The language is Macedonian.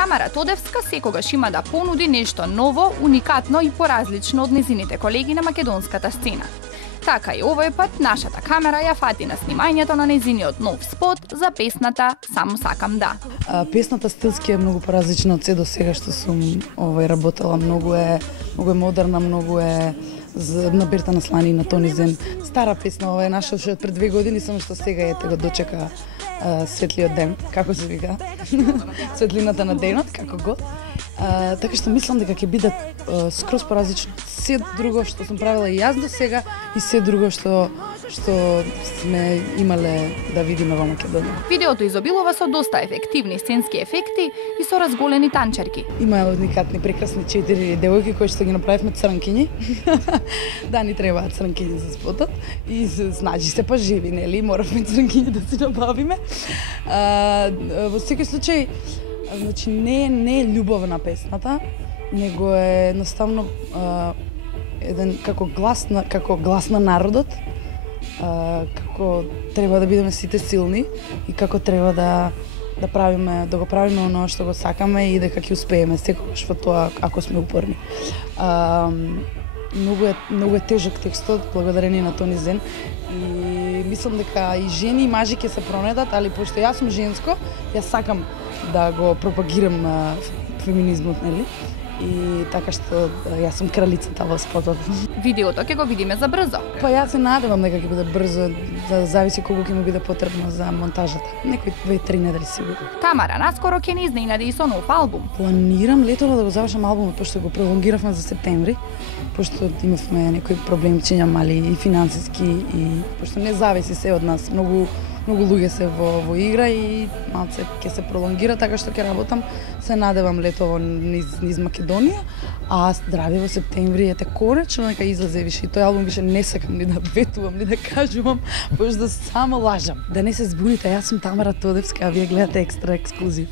Тамара Тодевска секогаш има да понуди нешто ново, уникатно и поразлично од незините колеги на македонската сцена. Така и овој пат нашата камера ја фати на снимањето на незиниот нов спот за песната "Само сакам да". Песната стилски е многу поразлична од се до сега што сум работела. Многу е модерна, многу е наберта на слани на тонизен. Стара песна, ова е наша уште пред 2 години, само што сега ете го дочека светлиот ден, како се вика, светлината на денот, како го. Така што мислам дека ќе биде скроз поразлично. Се друго што сум правила и јас до сега и се друго што сме имале да видиме во Македонија. Видеото изобилува со доста ефективни сценски ефекти и со разголени танчерки. Има уникатни, прекрасни 4 девојки кои што ги направивме црнкињи. Да, ни требаат црнкињи за спотот и значи се па живи, нели? Моравме црнкињи да си набавиме. Во секој случај, значи не е љубовна песната, него е едноставно еден како глас на народот, како треба да бидеме сите силни и како треба да го правиме оно што го сакаме и дека ќе успееме секогаш во тоа ако сме упорни. Многу е тежок текстот благодарение на Тони Зен и мислам дека и жени и мажи ќе се пронедат, али пошто јас сум женско, јас сакам да го пропагирам феминизмот, нели? И така што јас сум кралицата во спотот. Видеото ќе го видиме за брзо. Па јас се надевам дека ќе биде брзо, да зависи колку ќе ми биде потребно за монтажата. Некои 2-3 недели сигурно. Тамара наскоро ќе ни изненади и со нов албум. Планирам летово да го завршам албумот, пошто го пролонгиравме за септември, пошто имавме некои проблемчиња мали и финансиски и пошто не зависи се од нас. Многу луѓе се во игра и малце ќе се пролонгира, така што ќе работам. Се надевам летово низ Македонија, а здравје во септември ете конечно нека излезе више. И тој албум више не сакам ни да ветувам, ни да кажувам, пошто само лажам. Да не се збуните, јас сум Тамара Тодевска, а вие гледате екстра ексклузив.